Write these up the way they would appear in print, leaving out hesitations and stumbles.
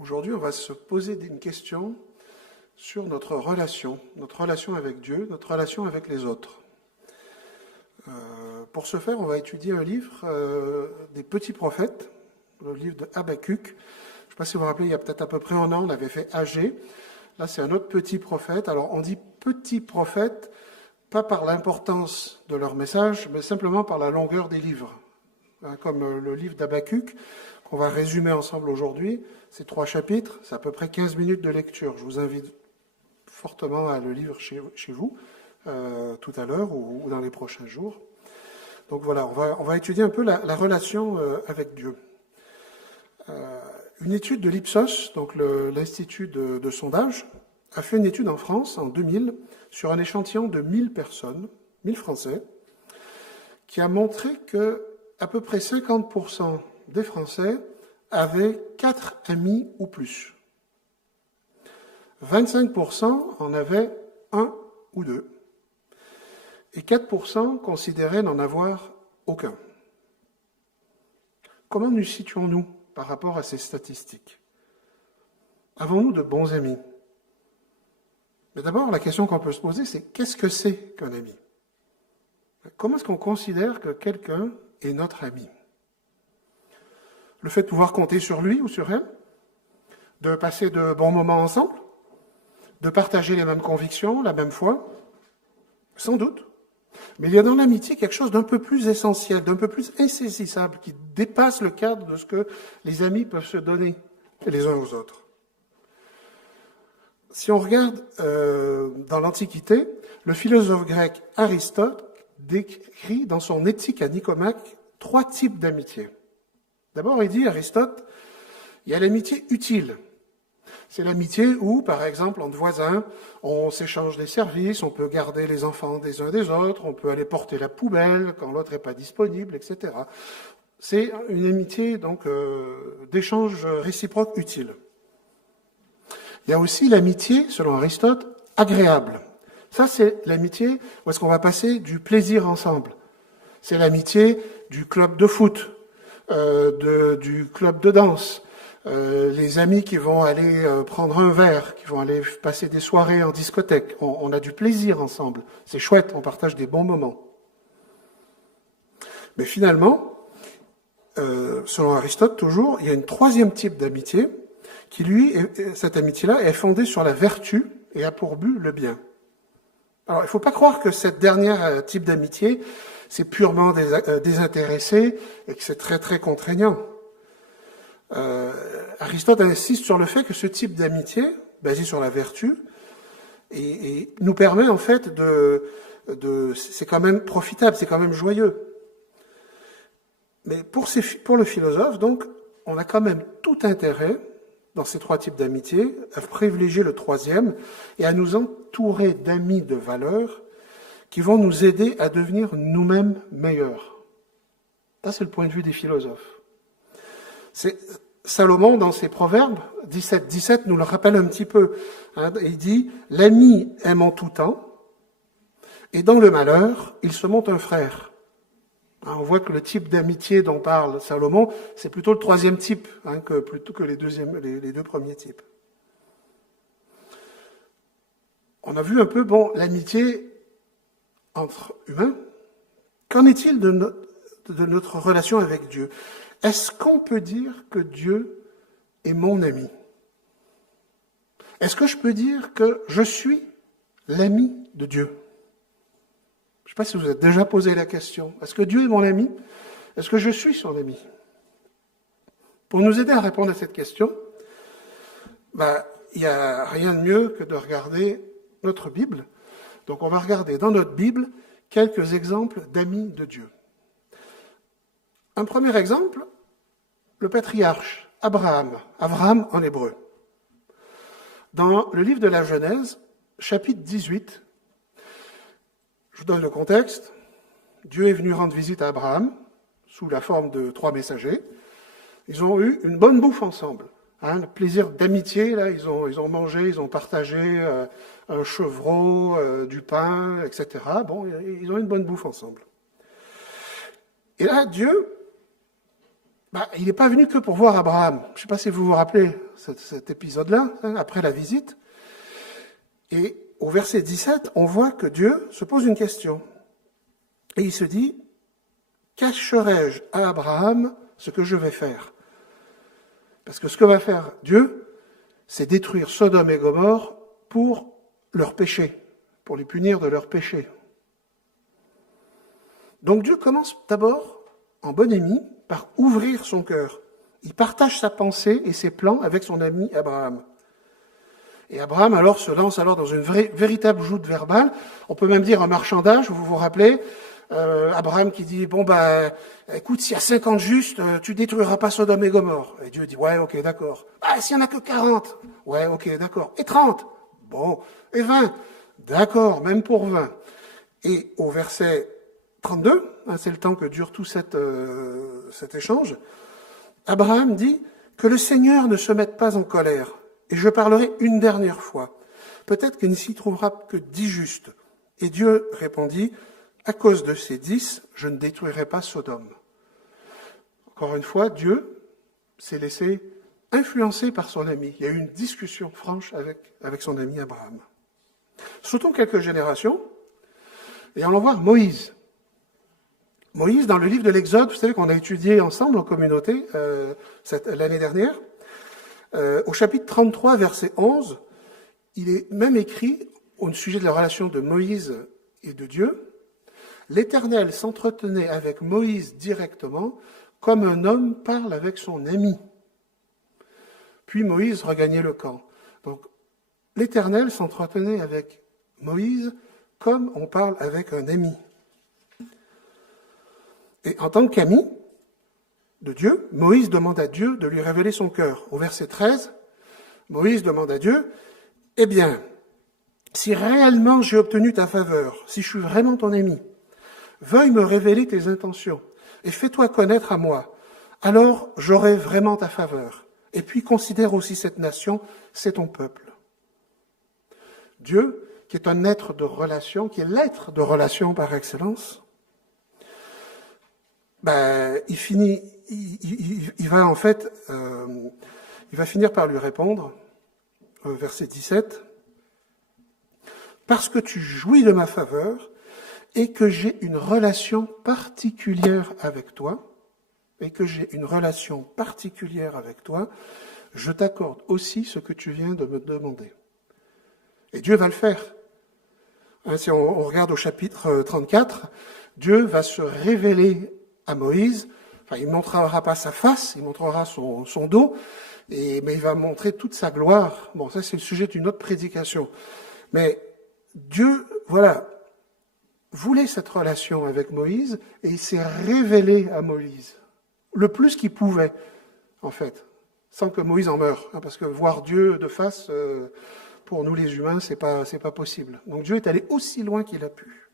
Aujourd'hui, on va se poser une question sur notre relation avec Dieu, notre relation avec les autres. Pour ce faire, on va étudier un livre des petits prophètes, le livre de Habakkuk. Je ne sais pas si vous vous rappelez, il y a peut-être à peu près un an, on avait fait Agé. Là, c'est un autre petit prophète. Alors, on dit petit prophète, pas par l'importance de leur message, mais simplement par la longueur des livres. Comme le livre d'Habakkuk, qu'on va résumer ensemble aujourd'hui, c'est 3 chapitres, c'est à peu près 15 minutes de lecture. Je vous invite fortement à le lire chez vous, tout à l'heure ou dans les prochains jours. Donc voilà, on va étudier un peu la relation avec Dieu. Une étude de l'Ipsos, donc l'Institut de sondage, a fait une étude en France en 2000 sur un échantillon de 1000 personnes, 1000 Français, qui a montré que à peu près 50% des Français avaient 4 amis ou plus. 25% en avaient 1 ou 2. Et 4% considéraient n'en avoir aucun. Comment nous situons-nous par rapport à ces statistiques? Avons-nous de bons amis? Mais d'abord, la question qu'on peut se poser, c'est qu'est-ce que c'est qu'un ami? Comment est-ce qu'on considère que quelqu'un est notre ami? Le fait de pouvoir compter sur lui ou sur elle? De passer de bons moments ensemble? De partager les mêmes convictions, la même foi? Sans doute. Mais il y a dans l'amitié quelque chose d'un peu plus essentiel, d'un peu plus insaisissable, qui dépasse le cadre de ce que les amis peuvent se donner les uns aux autres. Si on regarde dans l'Antiquité, le philosophe grec Aristote décrit dans son Éthique à Nicomaque 3 types d'amitié. D'abord, il dit, Aristote, il y a l'amitié utile. C'est l'amitié où, par exemple, entre voisins, on s'échange des services, on peut garder les enfants des uns des autres, on peut aller porter la poubelle quand l'autre n'est pas disponible, etc. C'est une amitié donc d'échange réciproque utile. Il y a aussi l'amitié, selon Aristote, agréable. Ça, c'est l'amitié où est-ce qu'on va passer du plaisir ensemble. C'est l'amitié du club de foot, du club de danse, les amis qui vont aller prendre un verre, qui vont aller passer des soirées en discothèque. On a du plaisir ensemble. C'est chouette, on partage des bons moments. Mais finalement, selon Aristote toujours, il y a une 3e type d'amitié qui, lui, cette amitié-là, est fondée sur la vertu et a pour but le bien. Alors, il ne faut pas croire que cette dernière type d'amitié, c'est purement désintéressé et que c'est très, très contraignant. Aristote insiste sur le fait que ce type d'amitié, basé sur la vertu, et nous permet en fait c'est quand même profitable, c'est quand même joyeux. Mais pour le philosophe, donc, on a quand même tout intérêt, dans ces 3 types d'amitié, à privilégier le 3e et à nous entourer d'amis de valeur qui vont nous aider à devenir nous-mêmes meilleurs. Ça, c'est le point de vue des philosophes. Salomon, dans ses Proverbes, 17 nous le rappelle un petit peu. Il dit « L'ami aime en tout temps, et dans le malheur, il se montre un frère ». On voit que le type d'amitié dont parle Salomon, c'est plutôt le 3e type, plutôt que les 2 premiers types. On a vu un peu, l'amitié entre humains. Qu'en est-il de notre relation avec Dieu? Est-ce qu'on peut dire que Dieu est mon ami? Est-ce que je peux dire que je suis l'ami de Dieu? Je ne sais pas si vous vous êtes déjà posé la question. Est-ce que Dieu est mon ami? Est-ce que je suis son ami? Pour nous aider à répondre à cette question, il n'y a rien de mieux que de regarder notre Bible. Donc on va regarder dans notre Bible quelques exemples d'amis de Dieu. Un premier exemple, le patriarche Abraham en hébreu. Dans le livre de la Genèse, chapitre 18, je vous donne le contexte. Dieu est venu rendre visite à Abraham sous la forme de 3 messagers. Ils ont eu une bonne bouffe ensemble. Le plaisir d'amitié, là, ils ont mangé, ils ont partagé un chevreau, du pain, etc. Ils ont eu une bonne bouffe ensemble. Et là, Dieu il n'est pas venu que pour voir Abraham. Je ne sais pas si vous vous rappelez cet épisode-là, après la visite. Et au verset 17, on voit que Dieu se pose une question. Et il se dit, cacherai-je à Abraham ce que je vais faire? Parce que ce que va faire Dieu, c'est détruire Sodome et Gomorrhe pour leur péché, pour les punir de leur péché. Donc Dieu commence d'abord, en bon ami, par ouvrir son cœur. Il partage sa pensée et ses plans avec son ami Abraham. Et Abraham alors se lance dans une véritable joute verbale. On peut même dire un marchandage, vous vous rappelez, Abraham qui dit, écoute, s'il y a 50 justes, tu détruiras pas Sodome et Gomorrhe. Et Dieu dit, ouais, ok, d'accord. S'il y en a que 40, ouais, ok, d'accord. Et 30, bon, et 20, d'accord, même pour 20. Et au verset 32, c'est le temps que dure tout cet échange, Abraham dit que le Seigneur ne se mette pas en colère, et je parlerai une dernière fois. Peut-être qu'il ne s'y trouvera que 10 justes. Et Dieu répondit, à cause de ces 10, je ne détruirai pas Sodome. Encore une fois, Dieu s'est laissé influencer par son ami. Il y a eu une discussion franche avec son ami Abraham. Sautons quelques générations, et allons voir Moïse. Moïse, dans le livre de l'Exode, vous savez qu'on a étudié ensemble en communauté l'année dernière, au chapitre 33, verset 11, il est même écrit, au sujet de la relation de Moïse et de Dieu, « L'Éternel s'entretenait avec Moïse directement, comme un homme parle avec son ami. » Puis Moïse regagnait le camp. Donc, l'Éternel s'entretenait avec Moïse comme on parle avec un ami. Et en tant qu'ami de Dieu, Moïse demande à Dieu de lui révéler son cœur. Au verset 13, Moïse demande à Dieu, « Eh bien, si réellement j'ai obtenu ta faveur, si je suis vraiment ton ami, veuille me révéler tes intentions et fais-toi connaître à moi. Alors j'aurai vraiment ta faveur. Et puis considère aussi cette nation, c'est ton peuple. » Dieu, qui est un être de relation, qui est l'être de relation par excellence, il va finir par lui répondre, verset 17, « Parce que tu jouis de ma faveur et que j'ai une relation particulière avec toi, je t'accorde aussi ce que tu viens de me demander. » Et Dieu va le faire. Si on regarde au chapitre 34, Dieu va se révéler à Moïse. Il ne montrera pas sa face, il montrera son dos, mais il va montrer toute sa gloire. Bon, ça c'est le sujet d'une autre prédication. Mais Dieu, voulait cette relation avec Moïse et il s'est révélé à Moïse. Le plus qu'il pouvait, en fait, sans que Moïse en meure. Parce que voir Dieu de face, pour nous les humains, c'est pas possible. Donc Dieu est allé aussi loin qu'il a pu.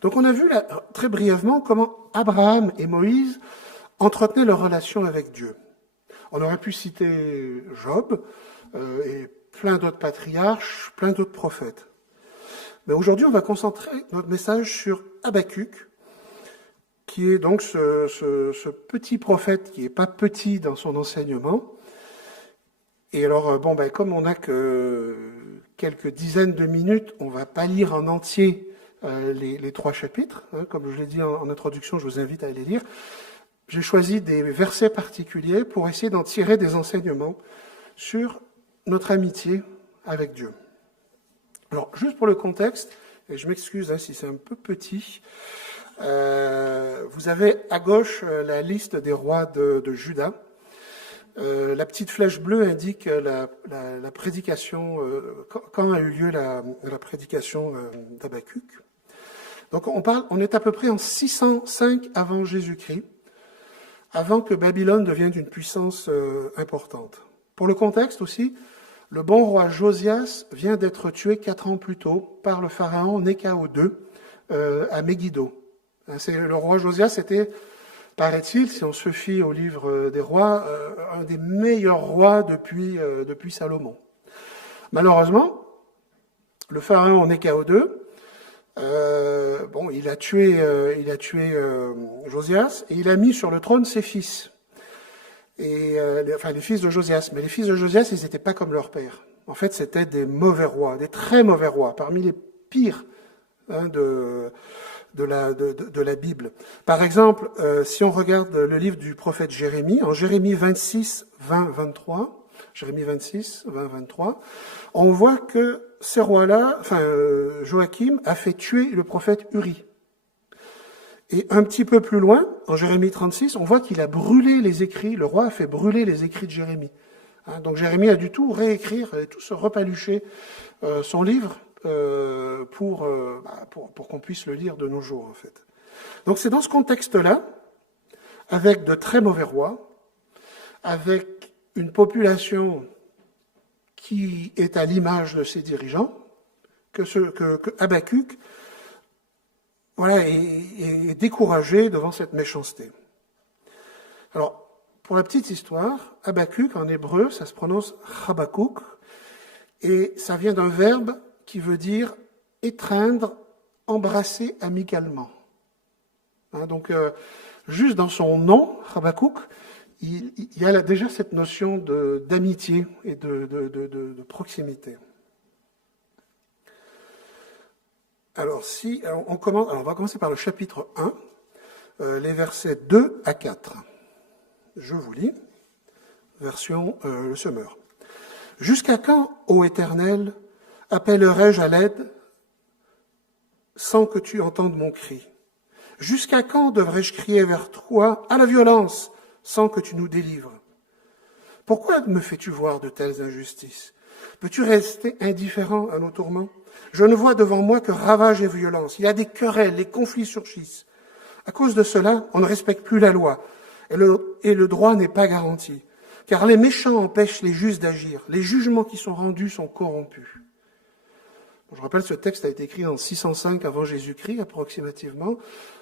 Donc on a vu là, très brièvement comment Abraham et Moïse entretenaient leur relation avec Dieu. On aurait pu citer Job et plein d'autres patriarches, plein d'autres prophètes. Mais aujourd'hui, on va concentrer notre message sur Habakkuk, qui est donc ce petit prophète qui n'est pas petit dans son enseignement. Et alors, comme on n'a que quelques dizaines de minutes, on ne va pas lire en entier les 3 chapitres. Comme je l'ai dit en introduction, je vous invite à les lire. J'ai choisi des versets particuliers pour essayer d'en tirer des enseignements sur notre amitié avec Dieu. Alors, juste pour le contexte, et je m'excuse si c'est un peu petit, vous avez à gauche la liste des rois de Juda. La petite flèche bleue indique la prédication, quand a eu lieu la prédication d'Habakkuk. Donc on est à peu près en 605 avant Jésus-Christ, avant que Babylone devienne une puissance importante. Pour le contexte aussi, le bon roi Josias vient d'être tué 4 ans plus tôt par le pharaon Néchao II à Megiddo. Le roi Josias était, paraît-il, si on se fie au livre des rois, un des meilleurs rois depuis Salomon. Malheureusement, le pharaon Néchao II Il a tué Josias et il a mis sur le trône ses fils. Et les fils de Josias. Mais les fils de Josias, ils n'étaient pas comme leur père. En fait, c'était des mauvais rois, des très mauvais rois, parmi les pires de la Bible. Par exemple, si on regarde le livre du prophète Jérémie, en Jérémie 26, 20, 23, Jérémie 26, 20, 23, on voit que ces rois-là, Joachim a fait tuer le prophète Uri. Et un petit peu plus loin, en Jérémie 36, on voit qu'il a brûlé les écrits, le roi a fait brûler les écrits de Jérémie. Donc Jérémie a dû tout réécrire, tout se repalucher son livre pour qu'on puisse le lire de nos jours, en fait. Donc c'est dans ce contexte-là, avec de très mauvais rois, avec une population qui est à l'image de ses dirigeants, que Habakkuk est découragé devant cette méchanceté. Alors, pour la petite histoire, Habakkuk en hébreu, ça se prononce Habakkuk, et ça vient d'un verbe qui veut dire étreindre, embrasser amicalement. Donc, juste dans son nom, Habakkuk, il y a déjà cette notion d'amitié et de proximité. Alors, on va commencer par le chapitre 1, les versets 2 à 4. Je vous lis, version Le Semeur. « Jusqu'à quand, ô Éternel, appellerai-je à l'aide sans que tu entendes mon cri? Jusqu'à quand devrais-je crier vers toi à la violence sans que tu nous délivres? Pourquoi me fais-tu voir de telles injustices? Peux-tu rester indifférent à nos tourments? Je ne vois devant moi que ravages et violence. Il y a des querelles, les conflits surgissent. À cause de cela, on ne respecte plus la loi et le droit n'est pas garanti. Car les méchants empêchent les justes d'agir. Les jugements qui sont rendus sont corrompus. » Je rappelle, ce texte a été écrit en 605 avant Jésus-Christ, approximativement.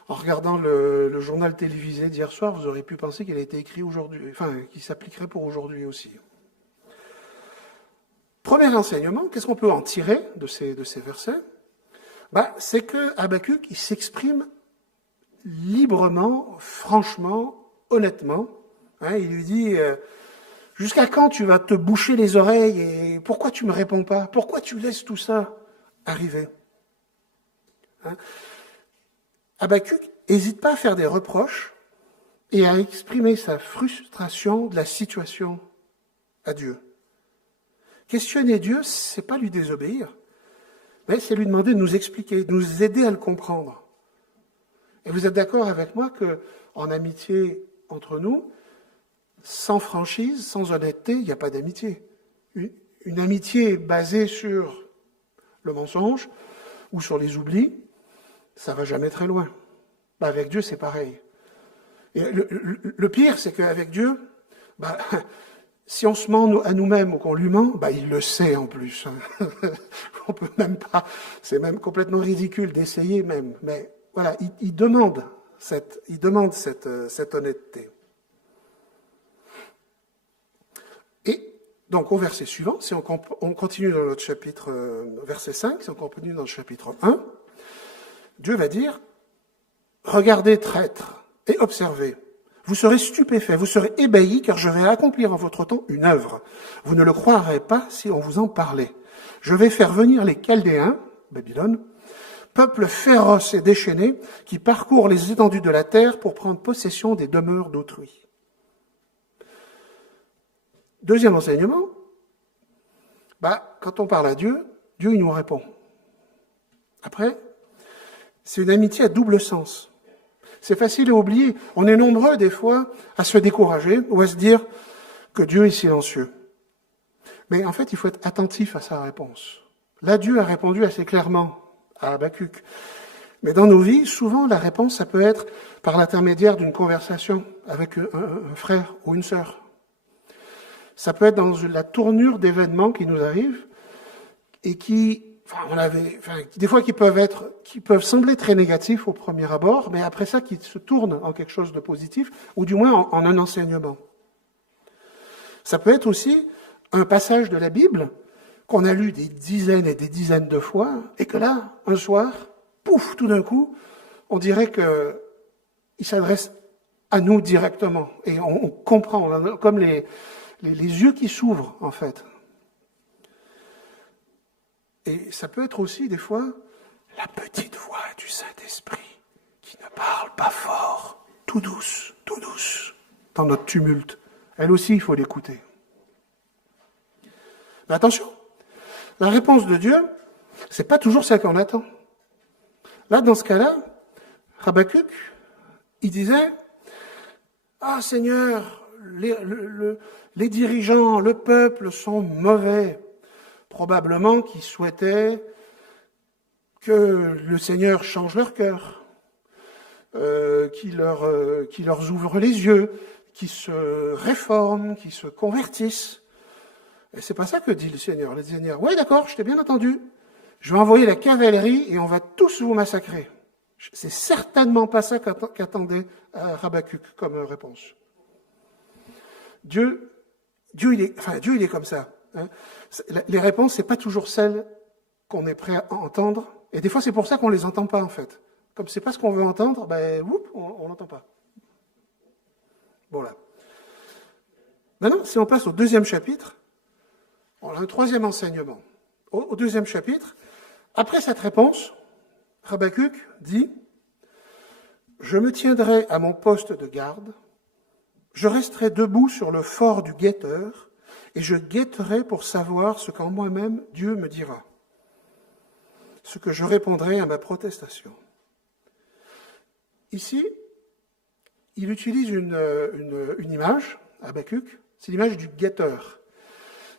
En regardant le journal télévisé d'hier soir, vous auriez pu penser qu'il a été écrit aujourd'hui, qu'il s'appliquerait pour aujourd'hui aussi. Premier enseignement, qu'est-ce qu'on peut en tirer de ces versets? C'est que Habakkuk, il s'exprime librement, franchement, honnêtement. Il lui dit jusqu'à quand tu vas te boucher les oreilles et pourquoi tu me réponds pas? Pourquoi tu laisses tout ça arriver? Habakkuk n'hésite pas à faire des reproches et à exprimer sa frustration de la situation à Dieu. Questionner Dieu, c'est pas lui désobéir, mais c'est lui demander de nous expliquer, de nous aider à le comprendre. Et vous êtes d'accord avec moi que en amitié entre nous, sans franchise, sans honnêteté, il n'y a pas d'amitié. Une amitié basée sur le mensonge ou sur les oublis, ça va jamais très loin. Avec Dieu, c'est pareil. Et le pire, c'est qu'avec Dieu, si on se ment à nous-mêmes ou qu'on lui ment, il le sait en plus. On peut même pas. C'est même complètement ridicule d'essayer même. Mais voilà, il demande cette honnêteté. Et donc au verset suivant, si on continue dans notre chapitre, verset 5, si on continue dans le chapitre 1, Dieu va dire « Regardez, traîtres, et observez. Vous serez stupéfaits, vous serez ébahis, car je vais accomplir en votre temps une œuvre. Vous ne le croirez pas si on vous en parlait. Je vais faire venir les Chaldéens, Babylone, peuple féroce et déchaîné, qui parcourt les étendues de la terre pour prendre possession des demeures d'autrui. » Deuxième enseignement, quand on parle à Dieu, Dieu il nous répond. Après, c'est une amitié à double sens. C'est facile à oublier. On est nombreux, des fois, à se décourager ou à se dire que Dieu est silencieux. Mais en fait, il faut être attentif à sa réponse. Là, Dieu a répondu assez clairement à Habakkuk. Mais dans nos vies, souvent, la réponse, ça peut être par l'intermédiaire d'une conversation avec un frère ou une sœur. Ça peut être dans la tournure d'événements qui nous arrivent et des fois qui peuvent sembler très négatifs au premier abord, mais après ça qui se tournent en quelque chose de positif, ou du moins en un enseignement. Ça peut être aussi un passage de la Bible qu'on a lu des dizaines et des dizaines de fois, et que là, un soir, pouf, tout d'un coup, on dirait qu'il s'adresse à nous directement. Et on comprend, on a comme les yeux qui s'ouvrent, en fait. Et ça peut être aussi, des fois, la petite voix du Saint-Esprit qui ne parle pas fort, tout douce, dans notre tumulte. Elle aussi, il faut l'écouter. Mais attention, la réponse de Dieu, c'est pas toujours celle qu'on attend. Là, dans ce cas-là, Habakkuk, il disait, « Ah Seigneur, les dirigeants, le peuple sont mauvais. » Probablement qu'ils souhaitaient que le Seigneur change leur cœur, qu'il leur ouvre les yeux, qu'ils se réforment, qu'ils se convertissent. Et c'est pas ça que dit le Seigneur. Le Seigneur, oui, d'accord, je t'ai bien entendu. Je vais envoyer la cavalerie et on va tous vous massacrer. C'est certainement pas ça qu'attendait Habakkuk comme réponse. Dieu, il est comme ça. Hein. Les réponses, c'est pas toujours celles qu'on est prêt à entendre. Et des fois, c'est pour ça qu'on les entend pas, en fait. Comme c'est pas ce qu'on veut entendre, on l'entend pas. Voilà. Maintenant, si on passe au deuxième chapitre, on a un troisième enseignement. Au deuxième chapitre, après cette réponse, Habakkuk dit « Je me tiendrai à mon poste de garde, je resterai debout sur le fort du guetteur, et je guetterai pour savoir ce qu'en moi-même Dieu me dira, ce que je répondrai à ma protestation. » Ici, il utilise une image, Habakkuk, c'est l'image du guetteur.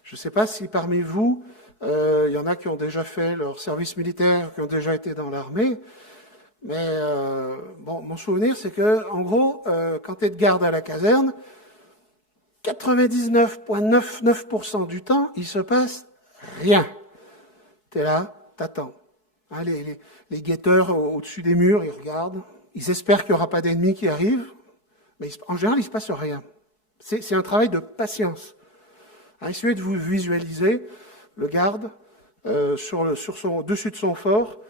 Je ne sais pas si parmi vous, il y en a qui ont déjà fait leur service militaire, qui ont déjà été dans l'armée, mais mon souvenir, c'est que, en gros, quand tu es de garde à la caserne, 99,99% du temps, il se passe rien. Tu es là, t'attends. Hein, les guetteurs au-dessus des murs, ils regardent, ils espèrent qu'il n'y aura pas d'ennemis qui arrivent, mais en général, il ne se passe rien. C'est un travail de patience. Hein, essayez de vous visualiser le garde au-dessus de son fort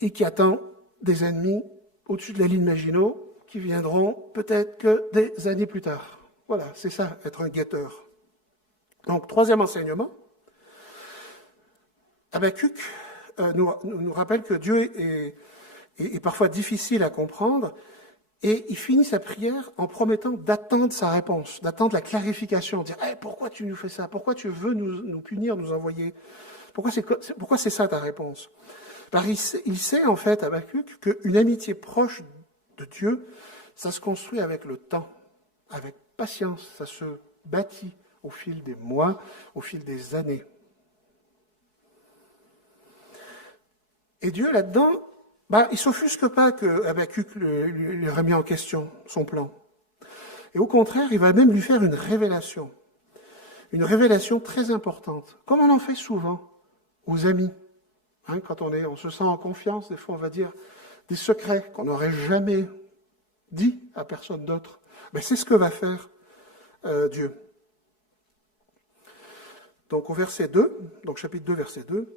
et qui attend des ennemis au-dessus de la ligne Maginot qui viendront peut-être que des années plus tard. Voilà, c'est ça, être un guetteur. Donc, troisième enseignement, Habakkuk nous rappelle que Dieu est parfois difficile à comprendre et il finit sa prière en promettant d'attendre sa réponse, d'attendre la clarification, de dire hey, « Pourquoi tu nous fais ça? Pourquoi tu veux nous punir, nous envoyer? Pourquoi c'est ça ta réponse ?» Il sait en fait, Habakkuk, qu'une amitié proche de Dieu, ça se construit avec le temps, avec patience, ça se bâtit au fil des mois, au fil des années. Et Dieu, là-dedans, il ne s'offusque pas que Habakkuk lui remet en question son plan. Et au contraire, il va même lui faire une révélation très importante, comme on en fait souvent aux amis. Hein, quand on se sent en confiance, des fois on va dire des secrets qu'on n'aurait jamais dit à personne d'autre. C'est ce que va faire Dieu. Donc au verset 2, donc chapitre 2, verset 2,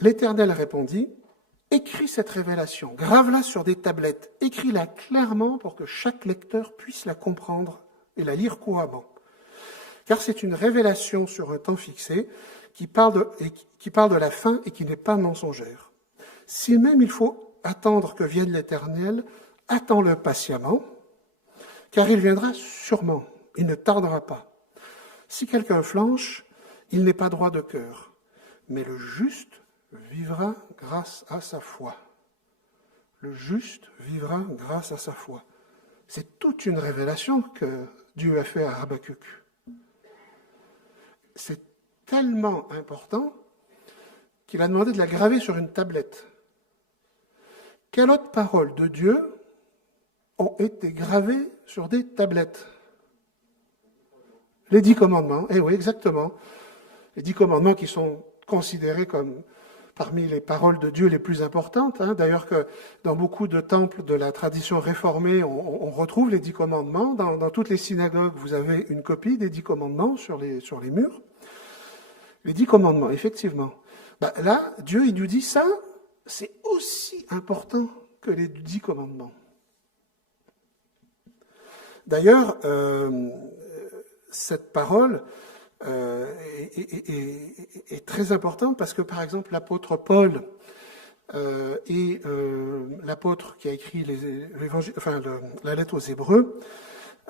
l'Éternel répondit, « Écris cette révélation, grave-la sur des tablettes, écris-la clairement pour que chaque lecteur puisse la comprendre et la lire couramment. Car c'est une révélation sur un temps fixé qui parle de la fin et qui n'est pas mensongère. Si même il faut attendre que vienne l'Éternel, attends-le patiemment, car il viendra sûrement, il ne tardera pas. Si quelqu'un flanche, il n'est pas droit de cœur, mais le juste vivra grâce à sa foi. Le juste vivra grâce à sa foi. » C'est toute une révélation que Dieu a fait à Habakkuk. C'est tellement important qu'il a demandé de la graver sur une tablette. Quelles autres paroles de Dieu ont été gravées sur des tablettes? Les 10 commandements, oui, exactement. Les 10 commandements qui sont considérés comme parmi les paroles de Dieu les plus importantes. Hein. D'ailleurs, que dans beaucoup de temples de la tradition réformée, on retrouve les 10 commandements. Dans toutes les synagogues, vous avez une copie des 10 commandements sur les murs. Les 10 commandements, effectivement. Là, Dieu, il nous dit ça, c'est aussi important que les 10 commandements. D'ailleurs, cette parole est très importante parce que, par exemple, l'apôtre Paul et l'apôtre qui a écrit la lettre aux Hébreux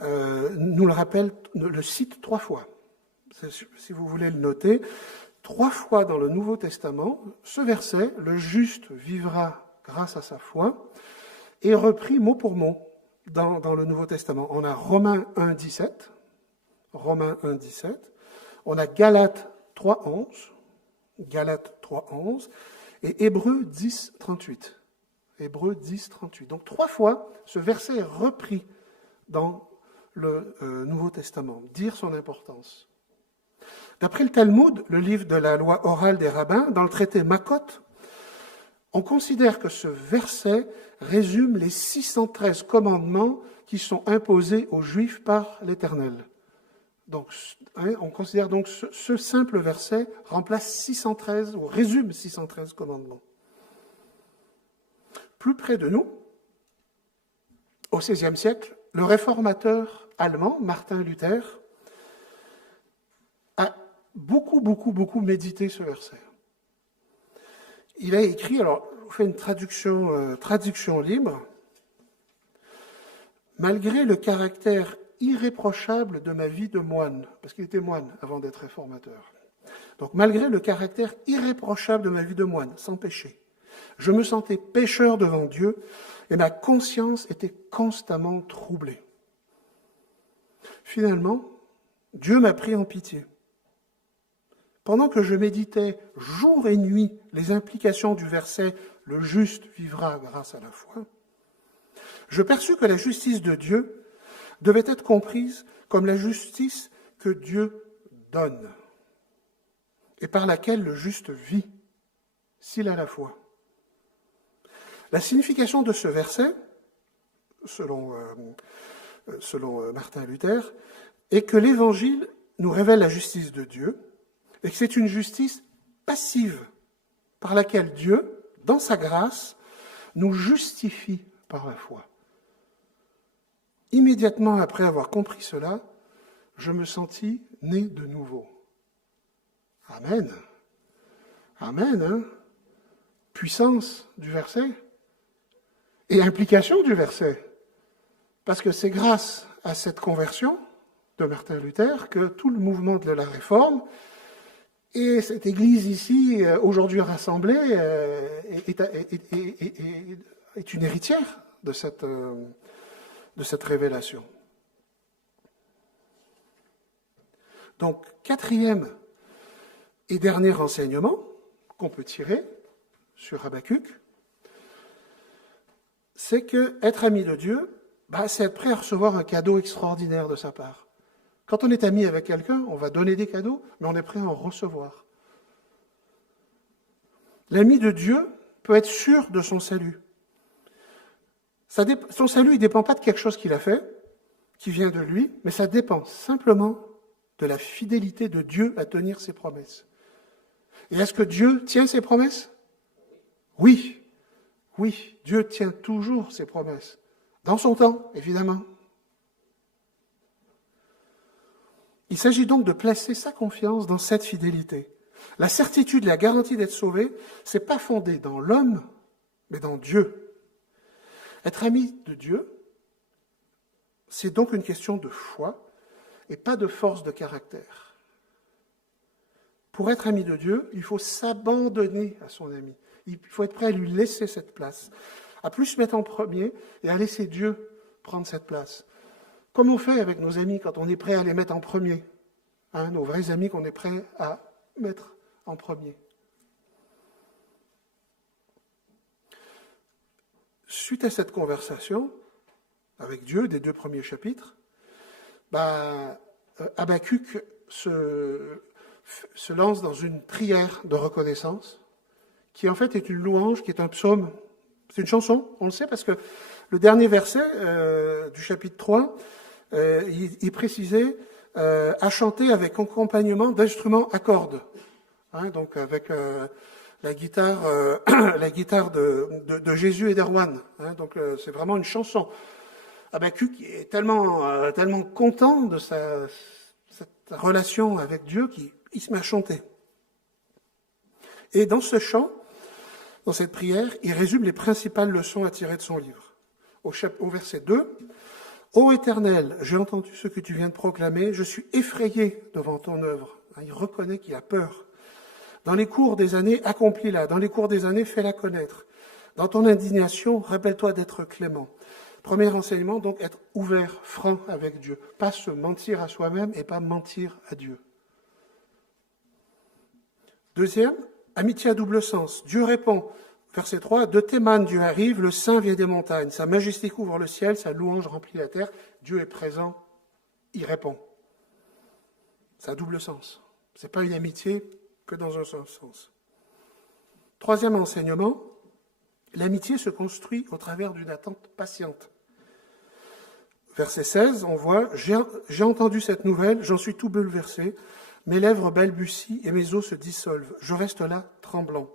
nous le rappelle, le cite 3 fois. Si vous voulez le noter, 3 fois dans le Nouveau Testament, ce verset, « Le juste vivra grâce à sa foi », est repris mot pour mot dans le Nouveau Testament. On a Romains 1,17, on a Galates 3,11, et Hébreux 10,38. Donc 3 fois, ce verset est repris dans le Nouveau Testament, dire son importance. D'après le Talmud, le livre de la loi orale des rabbins, dans le traité Makot, on considère que ce verset résume les 613 commandements qui sont imposés aux Juifs par l'Éternel. Donc, on considère donc ce simple verset remplace 613 ou résume 613 commandements. Plus près de nous, au XVIe siècle, le réformateur allemand, Martin Luther, a beaucoup médité ce verset. Il a écrit, alors je vous fais une traduction libre, « Malgré le caractère irréprochable de ma vie de moine », parce qu'il était moine avant d'être réformateur. Donc malgré le caractère irréprochable de ma vie de moine, sans péché, je me sentais pécheur devant Dieu et ma conscience était constamment troublée. Finalement, Dieu m'a pris en pitié. Pendant que je méditais jour et nuit les implications du verset « Le juste vivra grâce à la foi », je perçus que la justice de Dieu devait être comprise comme la justice que Dieu donne et par laquelle le juste vit, s'il a la foi. La signification de ce verset, selon Martin Luther, est que l'Évangile nous révèle la justice de Dieu et que c'est une justice passive par laquelle Dieu, dans sa grâce, nous justifie par la foi. Immédiatement après avoir compris cela, je me sentis né de nouveau. Amen. Amen. Hein? Puissance du verset et implication du verset. Parce que c'est grâce à cette conversion de Martin Luther que tout le mouvement de la Réforme et cette Église ici, aujourd'hui rassemblée, est une héritière de cette révélation. Donc, 4e et dernier enseignement qu'on peut tirer sur Habakkuk, c'est que être ami de Dieu, c'est être prêt à recevoir un cadeau extraordinaire de sa part. Quand on est ami avec quelqu'un, on va donner des cadeaux, mais on est prêt à en recevoir. L'ami de Dieu peut être sûr de son salut. Son salut, il ne dépend pas de quelque chose qu'il a fait, qui vient de lui, mais ça dépend simplement de la fidélité de Dieu à tenir ses promesses. Et est-ce que Dieu tient ses promesses ? Oui, Dieu tient toujours ses promesses. Dans son temps, évidemment. Il s'agit donc de placer sa confiance dans cette fidélité. La certitude, la garantie d'être sauvé, ce n'est pas fondé dans l'homme, mais dans Dieu. Être ami de Dieu, c'est donc une question de foi et pas de force de caractère. Pour être ami de Dieu, il faut s'abandonner à son ami. Il faut être prêt à lui laisser cette place, à plus se mettre en premier et à laisser Dieu prendre cette place. Comme on fait avec nos amis quand on est prêt à les mettre en premier. Nos vrais amis qu'on est prêt à mettre en premier. Suite à cette conversation avec Dieu des 2 premiers chapitres, Habakkuk se lance dans une prière de reconnaissance qui en fait est une louange, qui est un psaume. C'est une chanson, on le sait, parce que le dernier verset du chapitre 3, il précisait à chanter avec accompagnement d'instruments à cordes. Donc avec la guitare, la guitare de Jésus et d'Erwan. Hein, donc c'est vraiment une chanson. Habakkuk est tellement content de cette relation avec Dieu qu'il se met à chanter. Et dans ce chant, dans cette prière, il résume les principales leçons à tirer de son livre. Au verset 2, « Ô Éternel, j'ai entendu ce que tu viens de proclamer, je suis effrayé devant ton œuvre. » Il reconnaît qu'il a peur. « Dans les cours des années, accomplis-la. Dans les cours des années, fais-la connaître. Dans ton indignation, rappelle-toi d'être clément. » Premier enseignement, donc, être ouvert, franc avec Dieu. Pas se mentir à soi-même et pas mentir à Dieu. Deuxième, amitié à double sens. Dieu répond, verset 3, « De Théman Dieu arrive, le Saint vient des montagnes. Sa majesté couvre le ciel, sa louange remplit la terre. » Dieu est présent, il répond. Ça a double sens. Ce n'est pas une amitié que dans un seul sens. Troisième enseignement, l'amitié se construit au travers d'une attente patiente. Verset 16, on voit, j'ai entendu cette nouvelle, j'en suis tout bouleversé, mes lèvres balbutient et mes os se dissolvent, je reste là tremblant.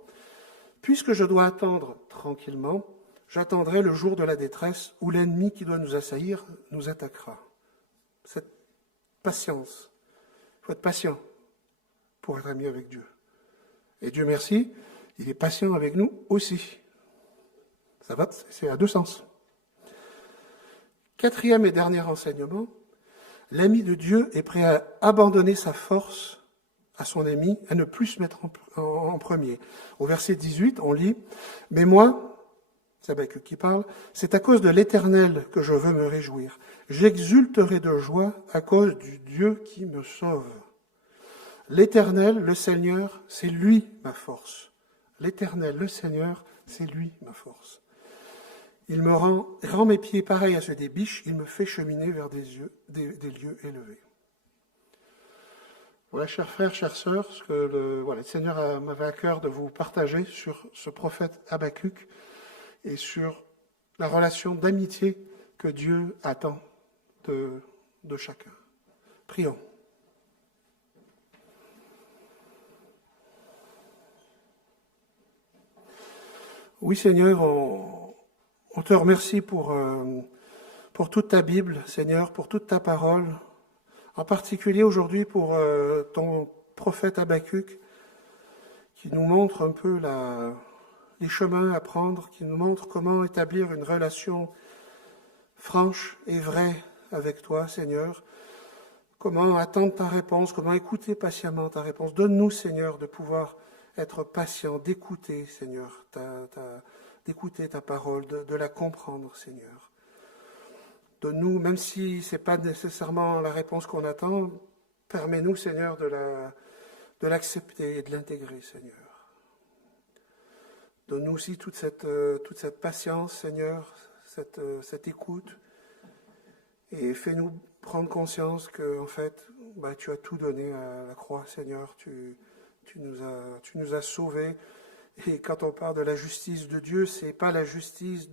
Puisque je dois attendre tranquillement, j'attendrai le jour de la détresse où l'ennemi qui doit nous assaillir nous attaquera. Cette patience, il faut être patient pour être ami avec Dieu. Et Dieu merci, il est patient avec nous aussi. Ça va, c'est à deux sens. Quatrième et dernier enseignement, l'ami de Dieu est prêt à abandonner sa force à son ami, à ne plus se mettre en premier. Au verset 18, on lit « Mais moi, c'est Habakkuk qui parle, c'est à cause de l'Éternel que je veux me réjouir. J'exulterai de joie à cause du Dieu qui me sauve. L'Éternel, le Seigneur, c'est lui ma force. L'Éternel, le Seigneur, c'est lui ma force. Il me rend mes pieds pareils à ceux des biches, il me fait cheminer vers des lieux élevés. » Voilà, chers frères, chères sœurs, ce que le Seigneur m'avait à cœur de vous partager sur ce prophète Habakkuk et sur la relation d'amitié que Dieu attend de chacun. Prions. Oui, Seigneur, on te remercie pour toute ta Bible, Seigneur, pour toute ta parole, en particulier aujourd'hui pour ton prophète Habakkuk, qui nous montre un peu les chemins à prendre, qui nous montre comment établir une relation franche et vraie avec toi, Seigneur, comment attendre ta réponse, comment écouter patiemment ta réponse. Donne-nous, Seigneur, de pouvoir être patient, d'écouter, Seigneur, d'écouter ta parole, de la comprendre, Seigneur. Donne-nous, même si ce n'est pas nécessairement la réponse qu'on attend, permets-nous, Seigneur, de l'accepter et de l'intégrer, Seigneur. Donne-nous aussi toute cette patience, Seigneur, cette écoute, et fais-nous prendre conscience que, en fait, tu as tout donné à la croix, Seigneur. Tu nous as sauvés. Et quand on parle de la justice de Dieu, c'est pas la justice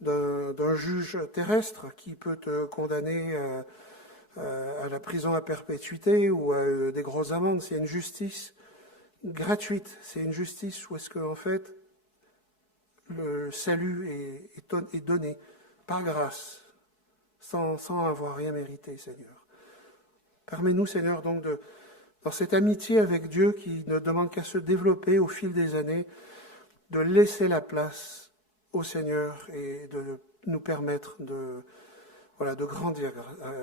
d'un juge terrestre qui peut te condamner à la prison à perpétuité ou à des grosses amendes. C'est une justice gratuite. C'est une justice où est-ce que, en fait, le salut est donné par grâce, sans avoir rien mérité, Seigneur. Permets-nous, Seigneur, donc dans cette amitié avec Dieu qui ne demande qu'à se développer au fil des années, de laisser la place au Seigneur et de nous permettre de grandir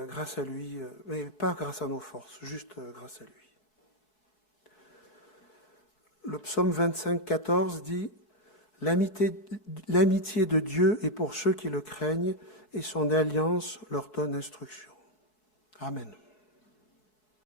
grâce à lui, mais pas grâce à nos forces, juste grâce à lui. Le psaume 25, 14 dit « L'amitié de Dieu est pour ceux qui le craignent et son alliance leur donne instruction. » Amen.